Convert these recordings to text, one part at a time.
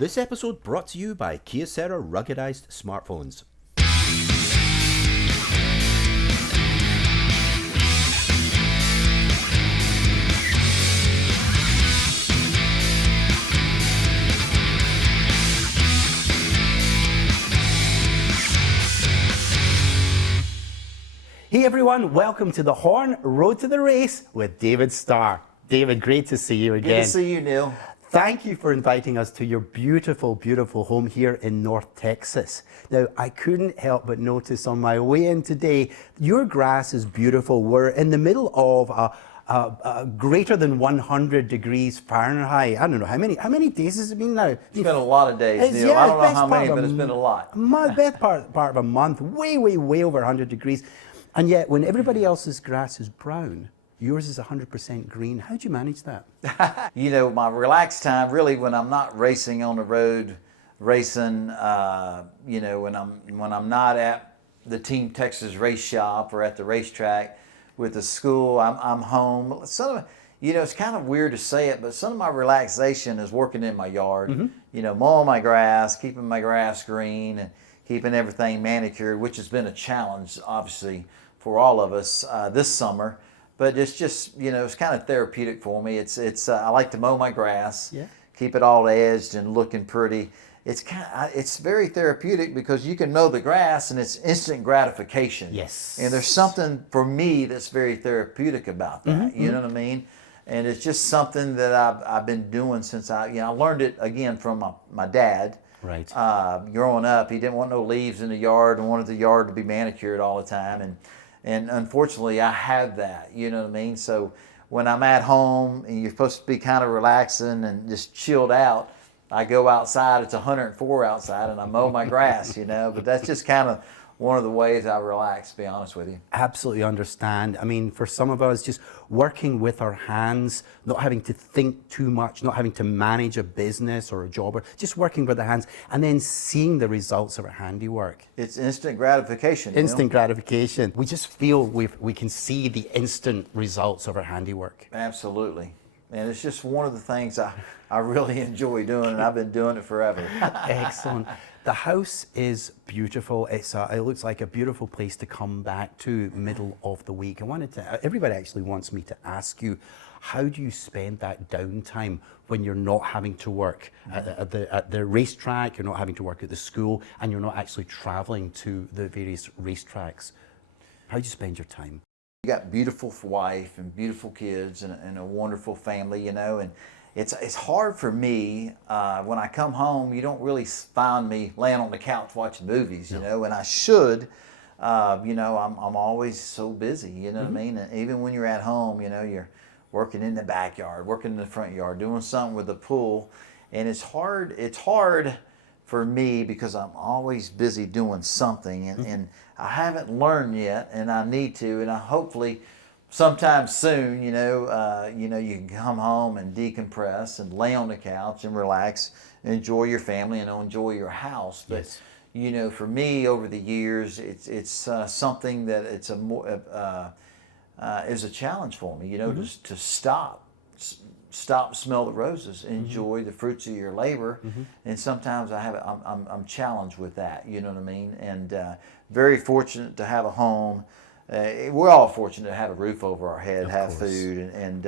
This episode brought to you by Kyocera ruggedized smartphones. Hey everyone, welcome to the Horn Road to the Race with David Starr. David, great to see you again. Good to see you, Neil. Thank you for inviting us to your beautiful, beautiful home here in North Texas. Now, I couldn't help but notice on my way in today, your grass is beautiful. We're in the middle of a greater than 100 degrees Fahrenheit. I don't know, how many days has it been now? It's been a lot of days, Neil. I don't know how many, but it's been a lot. Best part of a month, way over 100 degrees. And yet, when everybody else's grass is brown, yours is 100% green. How do you manage that? You know, my relaxed time, really, when I'm not racing on the road, racing, you know, when I'm not at the Team Texas race shop or at the racetrack with the school, I'm home. You know, it's kind of weird to say it, but some of my relaxation is working in my yard. Mm-hmm. You know, mowing my grass, keeping my grass green, and keeping everything manicured, which has been a challenge, obviously, for all of us this summer. But it's just, you know, it's kind of therapeutic for me. I like to mow my grass, keep it all edged and looking pretty. It's very therapeutic because you can mow the grass and it's instant gratification. Yes. And there's something for me that's very therapeutic about that. Mm-hmm. You know what I mean? And it's just something that I've been doing since I learned it again from my dad. Right. Growing up, he didn't want no leaves in the yard and wanted the yard to be manicured all the time. And unfortunately, I have that, you know what I mean? So when I'm at home and you're supposed to be kind of relaxing and just chilled out, I go outside, it's 104 outside, and I mow my grass, you know? But that's just kind of one of the ways I relax, to be honest with you. Absolutely understand. I mean, for some of us, just working with our hands, not having to think too much, not having to manage a business or a job, or just working with the hands and then seeing the results of our handiwork. It's instant gratification. Instant gratification. We just feel we can see the instant results of our handiwork. Absolutely. And it's just one of the things I really enjoy doing, and I've been doing it forever. Excellent. The house is beautiful. It looks like a beautiful place to come back to middle of the week. Everybody actually wants me to ask you, how do you spend that downtime when you're not having to work at the racetrack, you're not having to work at the school, and you're not actually traveling to the various racetracks? How do you spend your time? You got a beautiful wife and beautiful kids and a wonderful family, you know, and it's hard for me when I come home. You don't really find me laying on the couch watching movies, you know, and I should. You know, I'm always so busy, you know what I mean? And even when you're at home, you know, you're working in the backyard, working in the front yard, doing something with the pool, and it's hard for me because I'm always busy doing something, and I haven't learned yet, and I need to, and I hopefully sometime soon, you know, you can come home and decompress and lay on the couch and relax, enjoy your family and enjoy your house. But yes. You know, for me over the years, it's something that is a challenge for me. You know, just to stop, smell the roses, enjoy the fruits of your labor, and sometimes I'm challenged with that. You know what I mean? And very fortunate to have a home. We're all fortunate to have a roof over our head, have food, and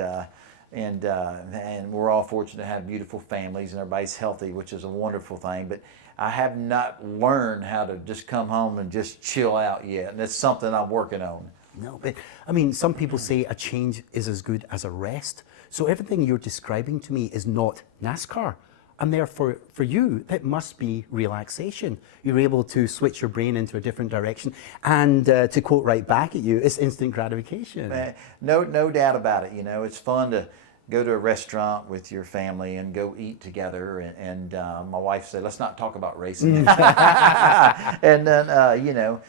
we're all fortunate to have beautiful families and everybody's healthy, which is a wonderful thing. But I have not learned how to just come home and just chill out yet, and that's something I'm working on. No, but I mean, some people say a change is as good as a rest. So everything you're describing to me is not NASCAR. And therefore, for you, that must be relaxation. You're able to switch your brain into a different direction. And to quote right back at you, it's instant gratification. No doubt about it. You know, it's fun to go to a restaurant with your family and go eat together. And my wife said, let's not talk about racing. And then, you know,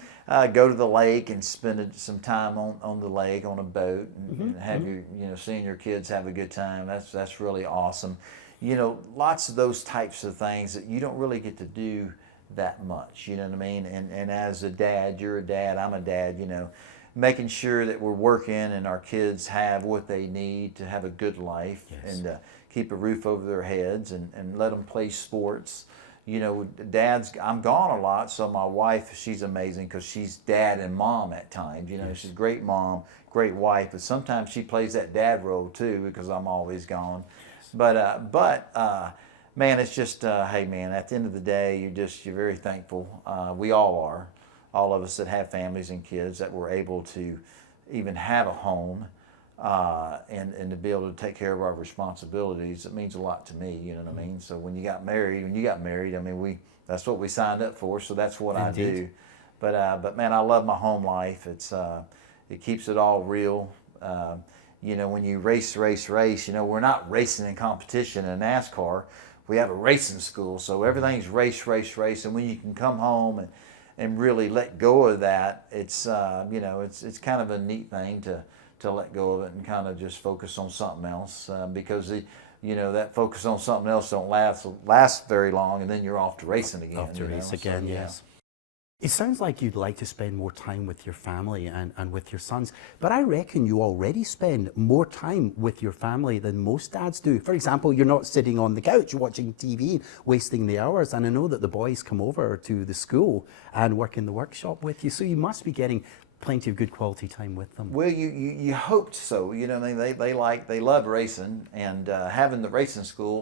go to the lake and spend some time on the lake on a boat and have seeing your kids have a good time. That's really awesome. You know, lots of those types of things that you don't really get to do that much, you know what I mean? And as a dad, you're a dad, I'm a dad, you know, making sure that we're working and our kids have what they need to have a good life, and keep a roof over their heads and let them play sports. You know, I'm gone a lot, so my wife, she's amazing because she's dad and mom at times. You know, she's a great mom, great wife, but sometimes she plays that dad role too because I'm always gone. But man, it's just, hey man, at the end of the day, you're very thankful. We all are, all of us that have families and kids, that we're able to even have a home. And to be able to take care of our responsibilities, it means a lot to me, you know what I mean? So when you got married, I mean, that's what we signed up for, so that's what Indeed. I do. But man, I love my home life. It keeps it all real. You know, when you race, you know, we're not racing in competition in NASCAR. We have a racing school, so everything's race. And when you can come home and really let go of that, it's, you know, it's kind of a neat thing to let go of it and kind of just focus on something else, because you know, that focus on something else don't last very long, and then you're off to racing again. Off to race again, so, yeah. yes. It sounds like you'd like to spend more time with your family and with your sons, but I reckon you already spend more time with your family than most dads do. For example, you're not sitting on the couch watching TV, wasting the hours, and I know that the boys come over to the school and work in the workshop with you, so you must be getting plenty of good quality time with them. Well, you hoped so. You know, I mean, they love racing, and having the racing school.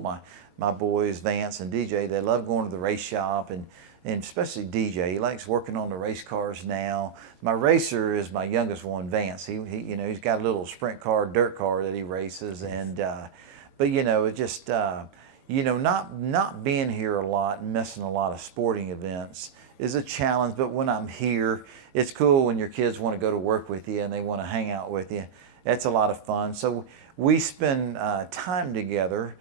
My boys Vance and DJ, they love going to the race shop, and especially DJ. He likes working on the race cars now. My racer is my youngest one, Vance. He you know, he's got a little sprint car, dirt car that he races, and but you know, it just you know, not being here a lot and missing a lot of sporting events is a challenge. But when I'm here, it's cool when your kids want to go to work with you and they want to hang out with you. That's a lot of fun. So we spend time together,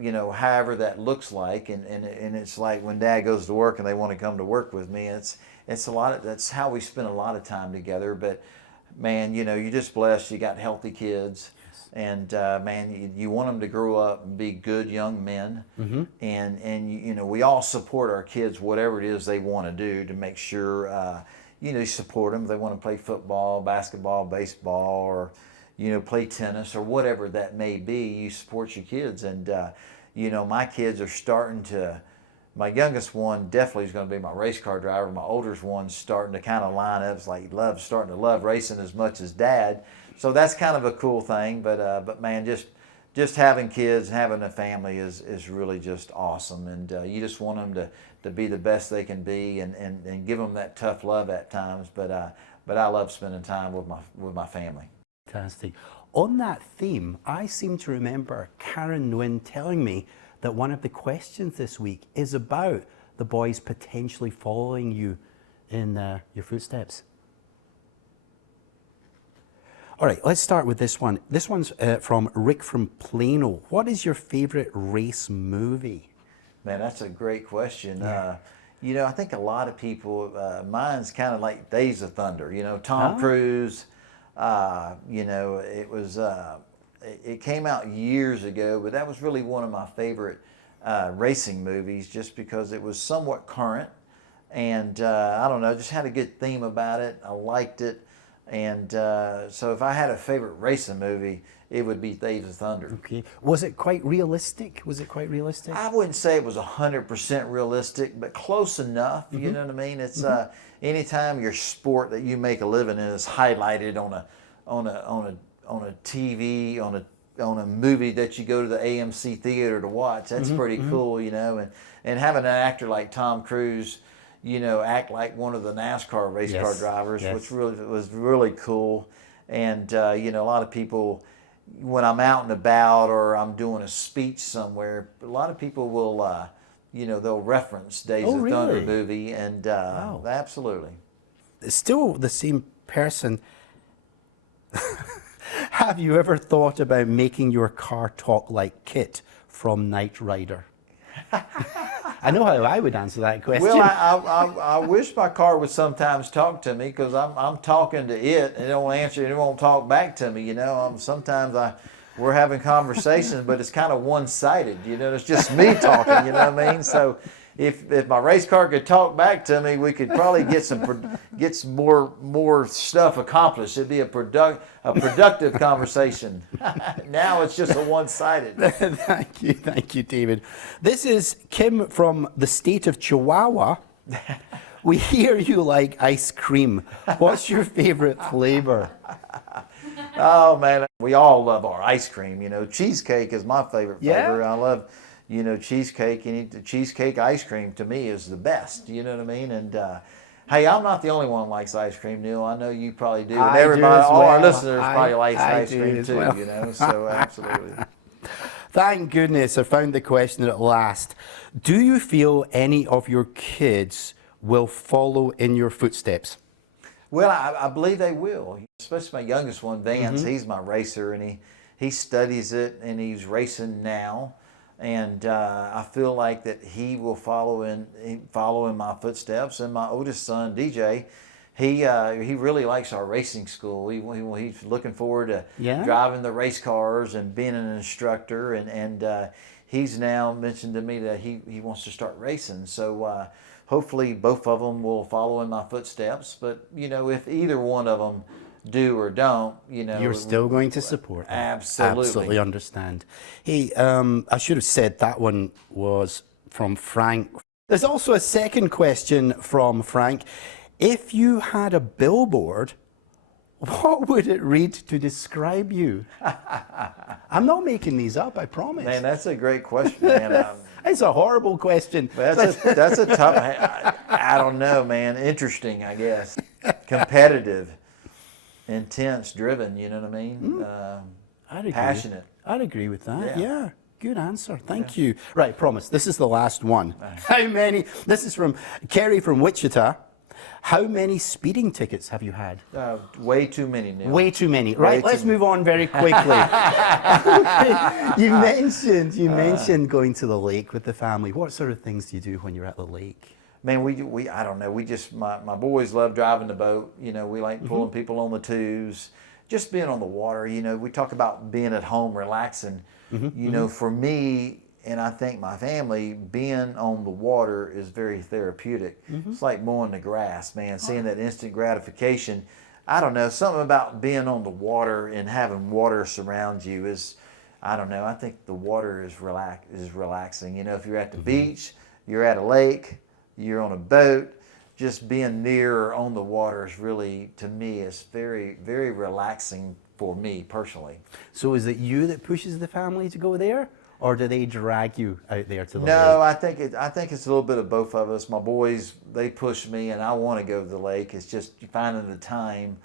you know, however that looks like. And it's like when Dad goes to work and they want to come to work with me, it's a lot of, that's how we spend a lot of time together. But man, you know, you're just blessed. You got healthy kids. And man, you want them to grow up and be good young men. Mm-hmm. And you know, we all support our kids, whatever it is they want to do, to make sure you know, you support them. If they want to play football, basketball, baseball, or you know, play tennis or whatever that may be, you support your kids. And you know, my kids are starting to. My youngest one definitely is going to be my race car driver. My oldest one's starting to kind of line up. It's like starting to love racing as much as Dad. So that's kind of a cool thing. But man, just having kids, having a family is really just awesome. And you just want them to be the best they can be, and give them that tough love at times. But I love spending time with my family. Fantastic. On that theme, I seem to remember Karen Nguyen telling me that one of the questions this week is about the boys potentially following you in your footsteps. All right, let's start with this one. This one's from Rick from Plano. What is your favorite race movie? Man, that's a great question. Yeah. You know, I think a lot of people, mine's kind of like Days of Thunder. You know, Tom Cruise. You know, it came out years ago, but that was really one of my favorite racing movies, just because it was somewhat current, and I don't know, just had a good theme about it. I liked it, and so if I had a favorite racing movie, it would be Days of Thunder. Okay. Was it quite realistic? I wouldn't say it was 100% realistic, but close enough. Mm-hmm. You know what I mean? It's anytime your sport that you make a living in is highlighted on a TV, on a movie that you go to the AMC theater to watch, that's pretty cool, you know. And having an actor like Tom Cruise, you know, act like one of the NASCAR race car drivers, which was really cool. And you know, a lot of people, when I'm out and about or I'm doing a speech somewhere, a lot of people will, you know, they'll reference Days of Thunder movie, and absolutely. Still the same person. Have you ever thought about making your car talk like Kit from Knight Rider? I know how I would answer that question. Well, I wish my car would sometimes talk to me, because I'm talking to it and it don't answer, it won't talk back to me. You know, sometimes we're having conversations, but it's kind of one-sided. You know, it's just me talking. You know what I mean? So if my race car could talk back to me, we could probably get some more stuff accomplished. It'd be a productive conversation. Now it's just a one-sided. Thank you, David. This is Kim from the state of Chihuahua. We hear you like ice cream. What's your favorite flavor? Oh man, we all love our ice cream. You know, cheesecake is my favorite flavor. Yeah? I love, you know, cheesecake. Cheesecake ice cream to me is the best. You know what I mean? And hey, I'm not the only one who likes ice cream, Neil. I know you probably do. And I do everybody, as all our well. listeners probably like ice do cream as too. well. You know, so absolutely. Thank goodness I found the question at last. Do you feel any of your kids will follow in your footsteps? Well, I believe they will, especially my youngest one, Vance. He's my racer, and he studies it, and he's racing now. And I feel like that he will follow in my footsteps. And my oldest son, DJ, he really likes our racing school. He's looking forward to driving the race cars and being an instructor. And he's now mentioned to me that he wants to start racing. So hopefully both of them will follow in my footsteps. But, you know, if either one of them do or don't, you know. You're still going to support them. Absolutely. Absolutely understand. Hey, I should have said that one was from Frank. There's also a second question from Frank. If you had a billboard, what would it read to describe you? I'm not making these up, I promise. Man, that's a great question, man. It's a horrible question. That's a tough. I don't know, man. Interesting, I guess. Competitive, intense, driven. You know what I mean? I'd agree. Passionate. I'd agree with that. Yeah. Yeah. Good answer. Thank you. Right, promise. This is the last one. How many? This is from Kerry from Wichita. How many speeding tickets have you had? Way too many, Neil. Way too many. Right, let's move on very quickly. You mentioned going to the lake with the family. What sort of things do you do when you're at the lake? Man, we I don't know. We just my boys love driving the boat. You know, we like pulling people on the tubes, just being on the water. You know, we talk about being at home, relaxing. You know, for me, and I think my family, being on the water is very therapeutic. It's like mowing the grass, man, seeing that instant gratification. I don't know, something about being on the water and having water surround you is, I don't know, I think the water is relaxing. You know, if you're at the beach, you're at a lake, you're on a boat, just being near or on the water is really, to me, is very, very relaxing for me personally. So is it you that pushes the family to go there? Or do they drag you out there to the lake? No, I think it's a little bit of both of us. My boys, they push me, and I want to go to the lake. It's just finding the time,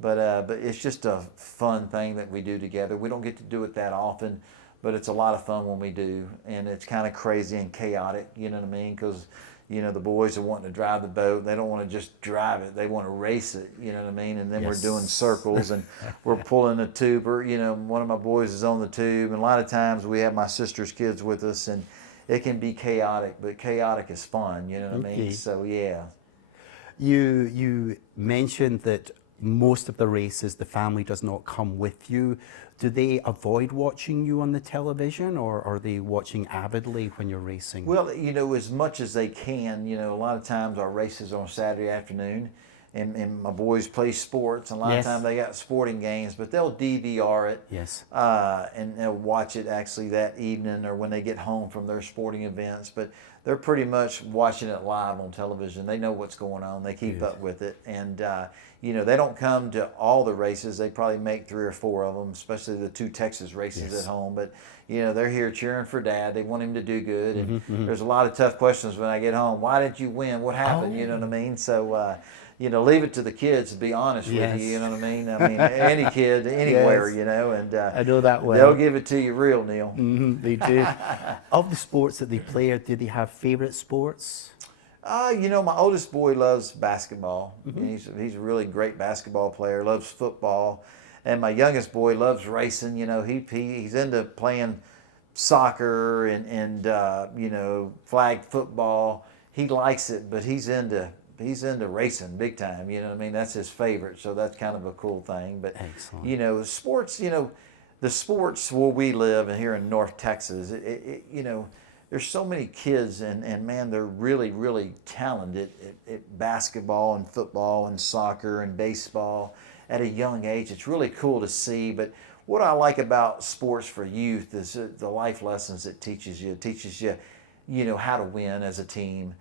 but it's just a fun thing that we do together. We don't get to do it that often, but it's a lot of fun when we do, and it's kind of crazy and chaotic. You know what I mean? Because you know the boys are wanting to drive the boat. They don't want to just drive it. They want to race it. You know what I mean? And then we're doing circles and we're pulling a tube. Or, you know, one of my boys is on the tube. And a lot of times we have my sister's kids with us, and it can be chaotic. But chaotic is fun. You know what I mean? So yeah. You mentioned that most of the races the family does not come with you. Do they avoid watching you on the television, or are they watching avidly when you're racing? Well, you know, as much as they can. You know, a lot of times our races are on Saturday afternoon, and my boys play sports. And a lot of times they got sporting games, but they'll DVR it. Yes. And they'll watch it actually that evening or when they get home from their sporting events. But they're pretty much watching it live on television. They know what's going on. They keep up with it. And, you know, they don't come to all the races. They probably make 3 or 4 of them, especially the 2 Texas races at home. But, you know, they're here cheering for Dad. They want him to do good. And there's a lot of tough questions when I get home. Why didn't you win? What happened? You know what I mean? So, you know, leave it to the kids to be honest with you. You know what I mean? I mean, any kid, anywhere, you know. And I know that well. They'll give it to you real, Neil. They do. Of the sports that they play, do they have favorite sports? You know, my oldest boy loves basketball. He's a really great basketball player, loves football. And my youngest boy loves racing. You know, he's into playing soccer and you know, flag football. He likes it, but he's into racing big time. You know what I mean? That's his favorite. So that's kind of a cool thing. But, you know, sports, you know, the sports where we live and here in North Texas, you know, there's so many kids, and man, they're really, really talented at basketball and football and soccer and baseball at a young age. It's really cool to see. But what I like about sports for youth is the life lessons it teaches you. It teaches you, how to win as a team.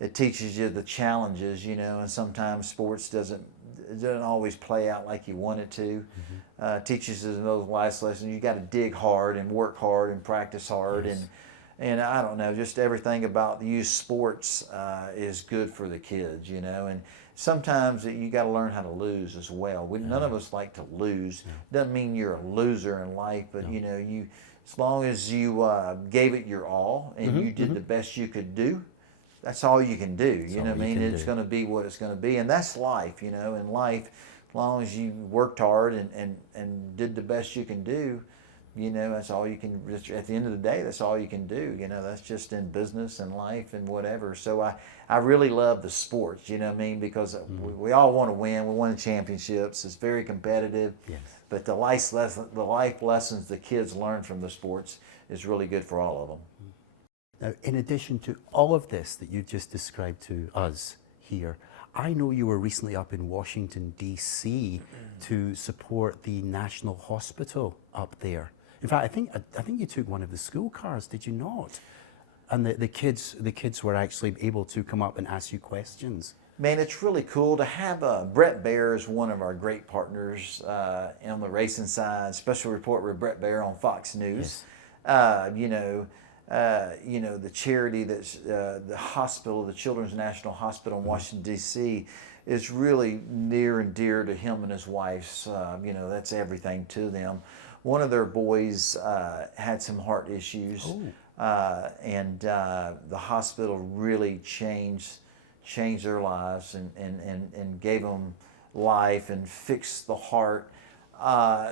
It teaches you the challenges, and sometimes sports doesn't always play out like you want it to. Teaches you those life lessons. You got to dig hard and work hard and practice hard. Yes. And I don't know, just everything about the youth sports is good for the kids, and sometimes you got to learn how to lose as well. None of us like to lose. Doesn't mean you're a loser in life, but you, as long as you gave it your all and you did the best you could do, that's all you can do. You know what I mean? It's going to be what it's going to be, and that's life. In life, as long as you worked hard and did the best you can do, that's all you can. At the end of the day, that's all you can do. That's just in business and life and whatever. So I really love the sports. You know what I mean? Because we all want to win. We want championships. It's very competitive. Yes. But the life lessons the kids learn from the sports is really good for all of them. Now, in addition to all of this that you just described to us here, I know you were recently up in Washington, D.C. to support the National Hospital up there. In fact, I think you took one of the school cars, did you not? And the kids were actually able to come up and ask you questions. Man, it's really cool to have Brett Baer as one of our great partners on the racing side. Special report with Brett Baer on Fox News. Yes. The charity that's the hospital, the Children's National Hospital in Washington, D.C., is really near and dear to him and his wife's. That's everything to them. One of their boys had some heart issues, and the hospital really changed their lives and gave them life and fixed the heart.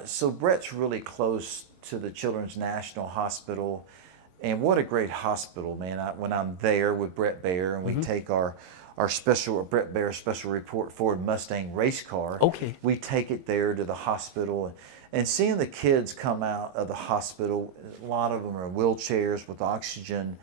So Brett's really close to the Children's National Hospital, and what a great hospital, man. When I'm there with Brett Baer and we take our Brett Baer special report Ford Mustang race car, we take it there to the hospital. And seeing the kids come out of the hospital, a lot of them are in wheelchairs with oxygen,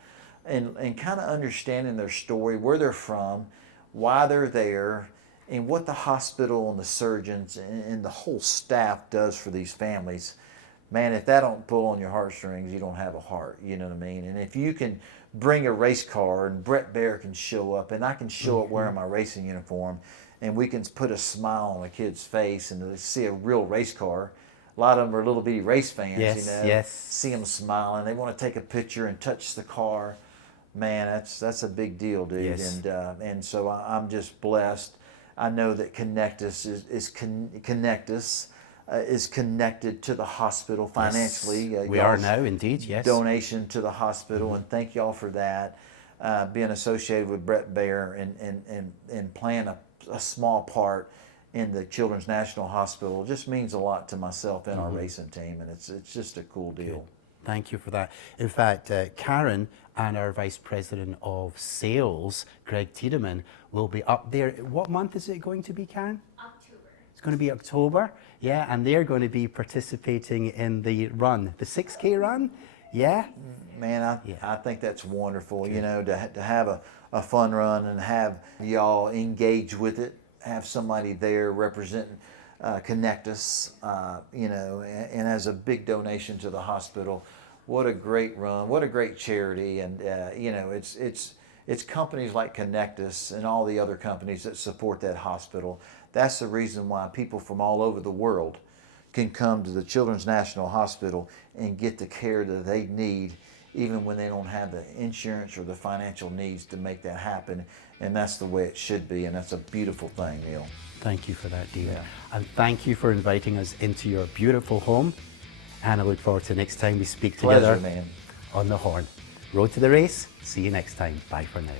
and kind of understanding their story, where they're from, why they're there, and what the hospital and the surgeons and the whole staff does for these families. Man, if that don't pull on your heartstrings, you don't have a heart, you know what I mean? And if you can bring a race car and Brett Baer can show up and I can show up wearing my racing uniform and we can put a smile on a kid's face and they see a real race car. A lot of them are little bitty race fans, Yes. See them smiling. They want to take a picture and touch the car. Man, that's a big deal, dude. Yes. And so I'm just blessed. I know that Connectus is connected to the hospital financially. Yes, we are now, indeed, yes. Donation to the hospital, and thank y'all for that. Being associated with Brett Baer and playing a small part in the Children's National Hospital just means a lot to myself and our racing team, and it's just a cool deal. Good. Thank you for that. In fact, Karen and our Vice President of Sales, Greg Tiedemann, will be up there. What month is it going to be, Karen? October. It's going to be October, yeah, and they're going to be participating in the run, the 6K run, yeah? Man, I think that's wonderful, to have a fun run and have y'all engage with it, have somebody there representing Connectus, and as a big donation to the hospital. What a great run, what a great charity, and it's companies like Connectus and all the other companies that support that hospital. That's the reason why people from all over the world can come to the Children's National Hospital and get the care that they need, even when they don't have the insurance or the financial needs to make that happen. And that's the way it should be, and that's a beautiful thing, Neil. Thank you for that, David. Yeah. And thank you for inviting us into your beautiful home. And I look forward to next time we speak together Pleasure, man. on the Horn. Road to the race. See you next time. Bye for now.